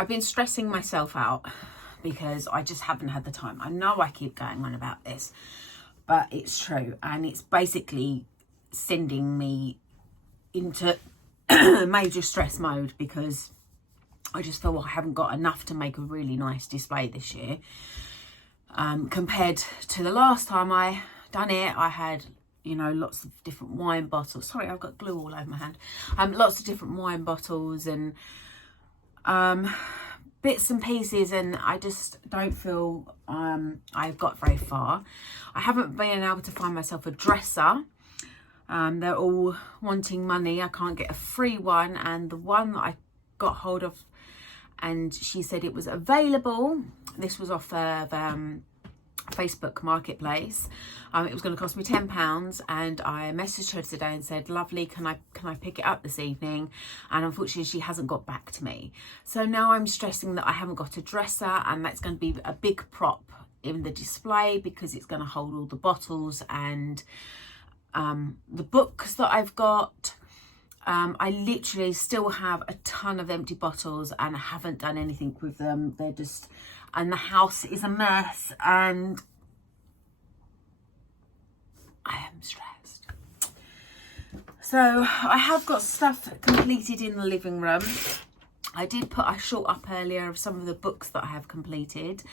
I've been stressing myself out because I just haven't had the time. I know I keep going on about this, but it's true. And it's basically sending me into major stress mode because I just feel I haven't got enough to make a really nice display this year. Compared to the last time I done it, I had, you know, lots of different wine bottles. Sorry, I've got glue all over my hand. Lots of different wine bottles and bits and pieces, and I just don't feel I've got very far. I haven't been able to find myself a dresser. They're all wanting money. I can't get a free one, and the one that I got hold of, and she said it was available. This was off of Facebook Marketplace. It was going to cost me £10, and I messaged her today and said, lovely, can I pick it up this evening? And unfortunately she hasn't got back to me. So now I'm stressing that I haven't got a dresser, and that's going to be a big prop in the display because it's going to hold all the bottles and the books that I've got. I literally still have a ton of empty bottles and I haven't done anything with them. They're just, and the house is a mess, and I am stressed. So I have got stuff completed in the living room. I did put a short up earlier of some of the books that I have completed.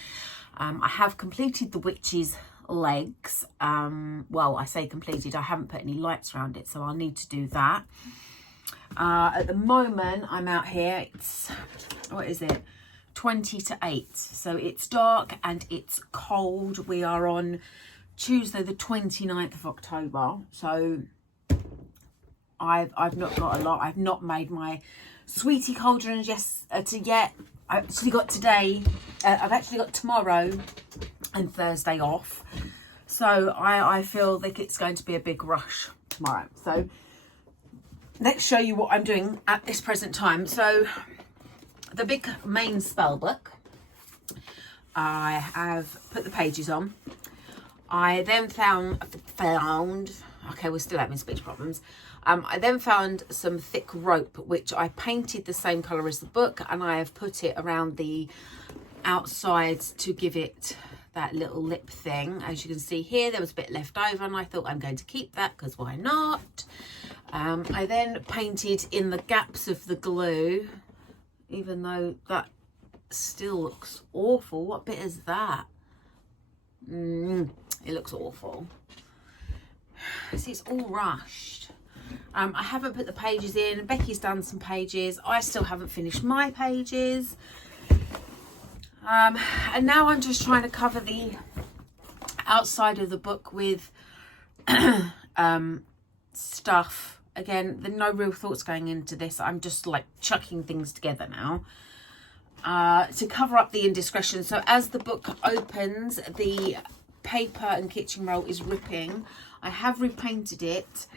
I have completed The Witch's Legs. Well, I say completed, I haven't put any lights around it, so I'll need to do that. At the moment I'm out here, it's, what is it, 20 to 8, so it's dark and it's cold. We are on Tuesday the 29th of October, so I've not got a lot. I've not made my sweetie cauldrons yet. I've actually got today, I've actually got tomorrow and Thursday off, so I feel like it's going to be a big rush tomorrow. So let's show you what I'm doing at this present time. So the big main spell book, I have put the pages on. I then found okay, we're still having speech problems. I then found some thick rope, which I painted the same colour as the book, and I have put it around the outsides to give it that little lip thing. As you can see here, there was a bit left over, and I thought I'm going to keep that because why not? I then painted in the gaps of the glue, even though that still looks awful. What bit is that? It looks awful. See, it's all rushed. I haven't put the pages in. Becky's done some pages. I still haven't finished my pages. And now I'm just trying to cover the outside of the book with stuff. Again, there are no real thoughts going into this. I'm just like chucking things together now to cover up the indiscretion. So as the book opens, the paper and kitchen roll is ripping. I have repainted it,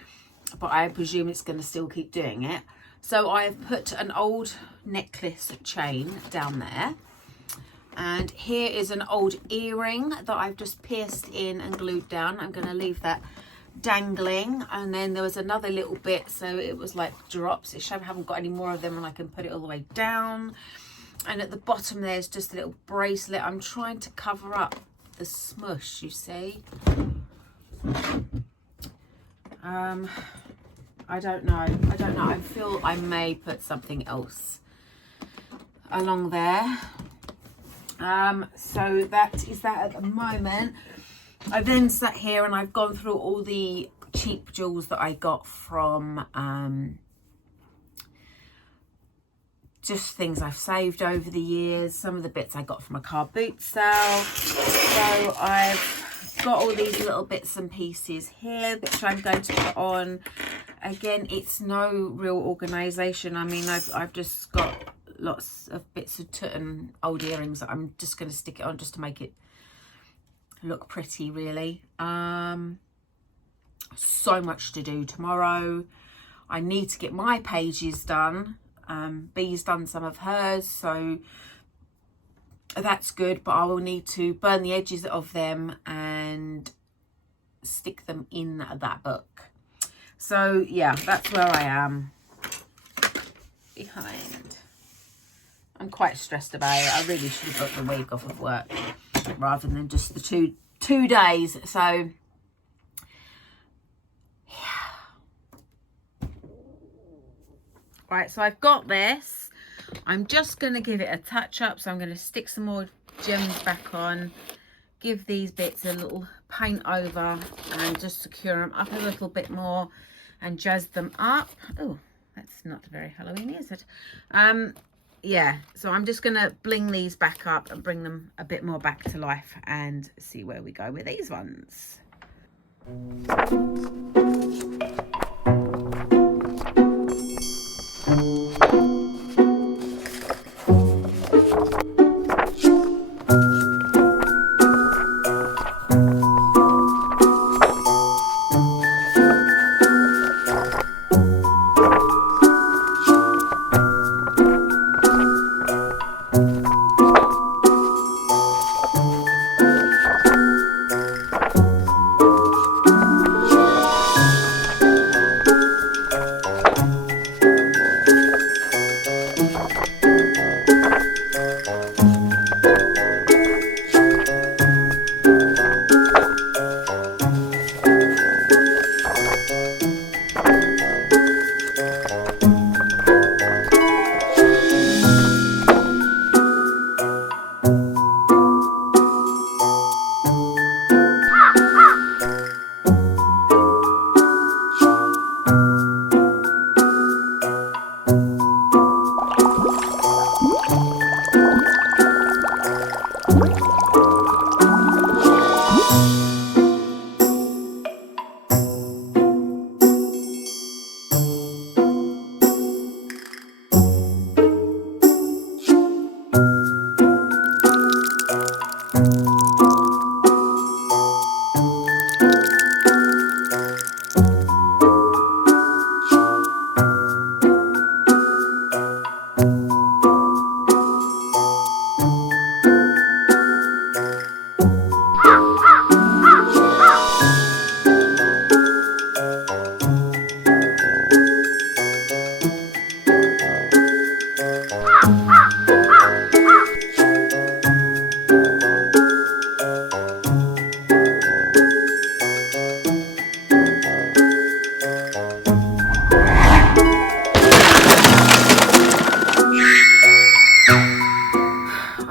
but I presume it's going to still keep doing it. So I have put an old necklace chain down there. And here is an old earring that I've just pierced in and glued down. I'm going to leave that dangling. And then there was another little bit, so it was like drops. It's a shame I haven't got any more of them, and I can put it all the way down. And at the bottom there's just a little bracelet. I'm trying to cover up the smush, you see. I don't know. I feel I may put something else along there. So that is that at the moment. I then sat here and I've gone through all the cheap jewels that I got from just things I've saved over the years. Some of the bits I got from a car boot sale. So I've got all these little bits and pieces here which I'm going to put on. Again, it's no real organisation. I mean, I've just got lots of bits of and old earrings that I'm just going to stick it on just to make it look pretty, really. So much to do tomorrow. I need to get my pages done. Bee's done some of hers, so that's good, but I will need to burn the edges of them and stick them in that book. So yeah, that's where I am. Behind. I'm quite stressed about it. I really should have booked the week off of work rather than just the two days. So yeah. Right, so I've got this. I'm just going to give it a touch up. So I'm going to stick some more gems back on, give these bits a little paint over and just secure them up a little bit more and jazz them up. Oh, that's not very Halloween, is it? Yeah, so I'm just going to bling these back up and bring them a bit more back to life and see where we go with these ones.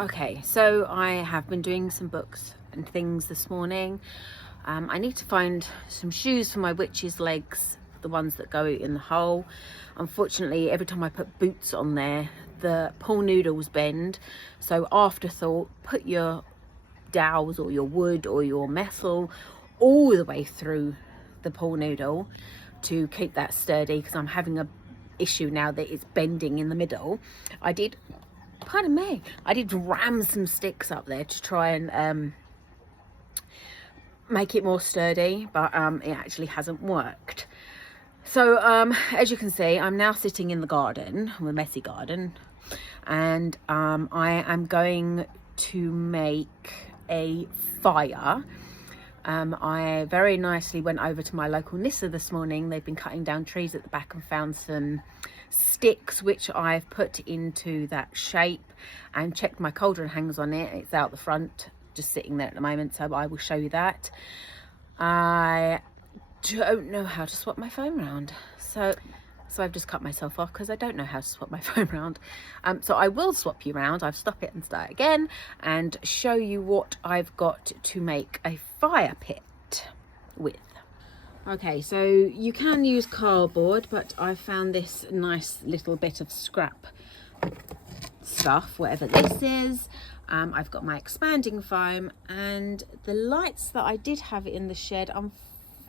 Okay, so I have been doing some books and things this morning. I need to find some shoes for my witch's legs, the ones that go in the hole. Unfortunately, every time I put boots on there, the pool noodles bend. So afterthought, put your dowels or your wood or your metal all the way through the pool noodle to keep that sturdy, because I'm having a issue now that it's bending in the middle. I did ram some sticks up there to try and make it more sturdy, but it actually hasn't worked. So as you can see, I'm now sitting in the garden, a messy garden, and I am going to make a fire. I very nicely went over to my local Nissa this morning. They've been cutting down trees at the back and found some sticks which I've put into that shape, and checked my cauldron hangers on it. It's out the front, just sitting there at the moment, so I will show you that. I don't know how to swap my phone around, so I've just cut myself off because I don't know how to swap my phone around. So I will swap you around. I'll stop it and start again and show you what I've got to make a fire pit with. Okay, so you can use cardboard, but I found this nice little bit of scrap stuff, whatever this is. I've got my expanding foam, and the lights that I did have in the shed,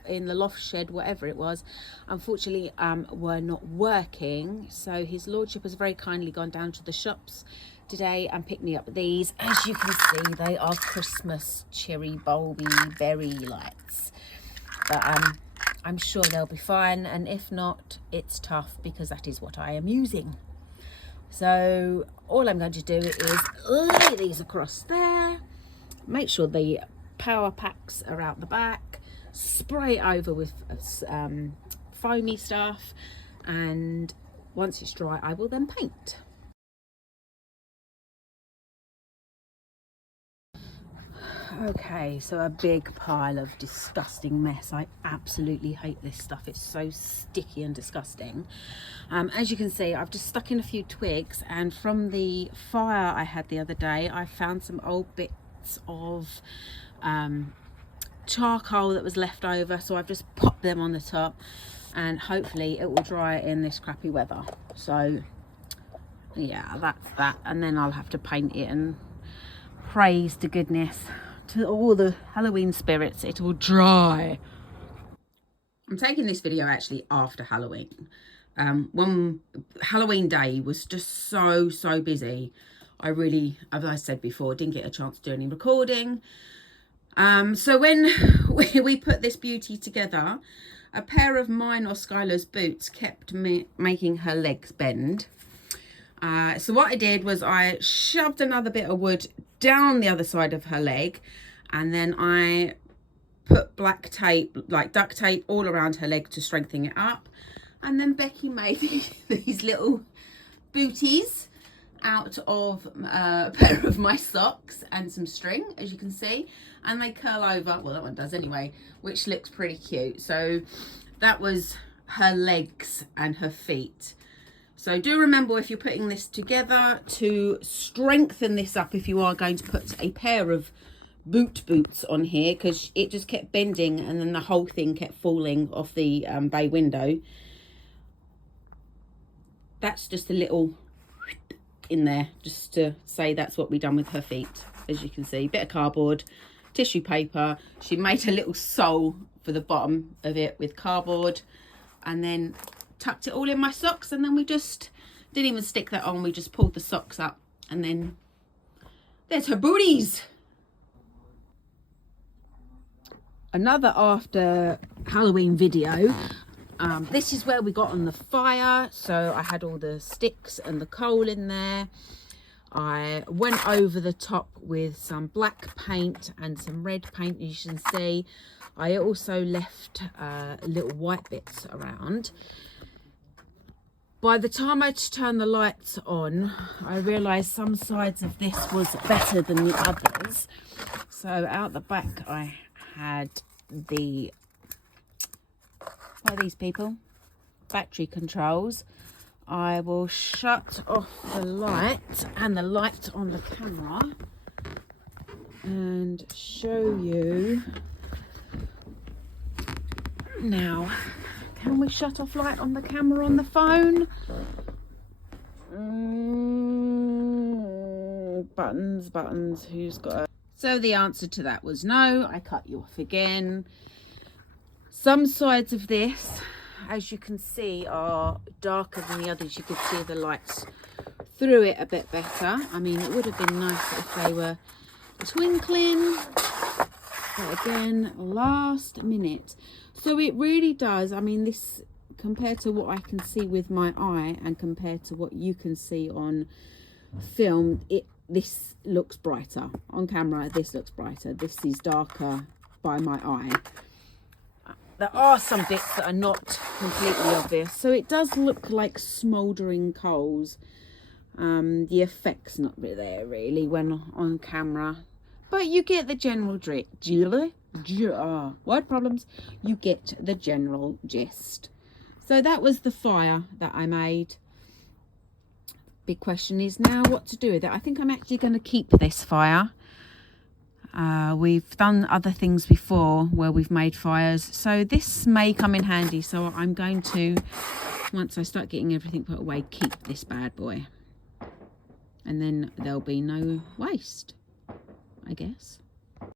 in the loft shed, whatever it was, unfortunately were not working. So his lordship has very kindly gone down to the shops today and picked me up these. As you can see, they are Christmas cherry bulby berry lights, but I'm sure they'll be fine, and if not, it's tough because that is what I am using. So all I'm going to do is lay these across there, make sure the power packs are out the back, spray it over with foamy stuff, and once it's dry I will then paint. Okay, so a big pile of disgusting mess. I absolutely hate this stuff. It's so sticky and disgusting. As you can see, I've just stuck in a few twigs, and from the fire I had the other day, I found some old bits of charcoal that was left over, so I've just popped them on the top, and hopefully it will dry in this crappy weather. So yeah, that's that, and then I'll have to paint it, and praise to goodness, to all the Halloween spirits, it will dry. I'm taking this video actually after Halloween. One Halloween day was just so busy. I really, as I said before, didn't get a chance to do any recording. So when we put this beauty together, a pair of mine or Skylar's boots kept making her legs bend. So what I did was I shoved another bit of wood down the other side of her leg, and then I put black tape, like duct tape, all around her leg to strengthen it up. And then Becky made these little booties out of a pair of my socks and some string, as you can see, and they curl over, well, that one does anyway, which looks pretty cute. So that was her legs and her feet. So do remember, if you're putting this together, to strengthen this up if you are going to put a pair of boots on here, because it just kept bending and then the whole thing kept falling off the bay window. That's just a little in there, just to say that's what we done with her feet. As you can see, bit of cardboard, tissue paper. She made a little sole for the bottom of it with cardboard, and then tucked it all in my socks, and then we just didn't even stick that on. We just pulled the socks up, and then there's her booties. Another after Halloween video. This is where we got on the fire. So I had all the sticks and the coal in there. I went over the top with some black paint and some red paint, as you can see. I also left little white bits around. By the time I turned the lights on, I realised some sides of this was better than the others. So out the back I had the, what are these people? Battery controls. I will shut off the light and the light on the camera and show you. Now, can we shut off light on the camera on the phone? Buttons, who's got a... So the answer to that was no. I cut you off again. Some sides of this, as you can see, are darker than the others. You could see the lights through it a bit better. I mean, it would have been nice if they were twinkling, but again, last minute. So it really does, I mean, this, compared to what I can see with my eye and compared to what you can see on film, this looks brighter. On camera, this looks brighter. This is darker by my eye. There are some bits that are not completely obvious. So it does look like smouldering coals. The effect's not there really when on camera. But you get the general word problems. You get the general gist. So that was the fire that I made. Big question is now what to do with it. I think I'm actually going to keep this fire. We've done other things before where we've made fires, so this may come in handy. So I'm going to, once I start getting everything put away, keep this bad boy, and then there'll be no waste, I guess.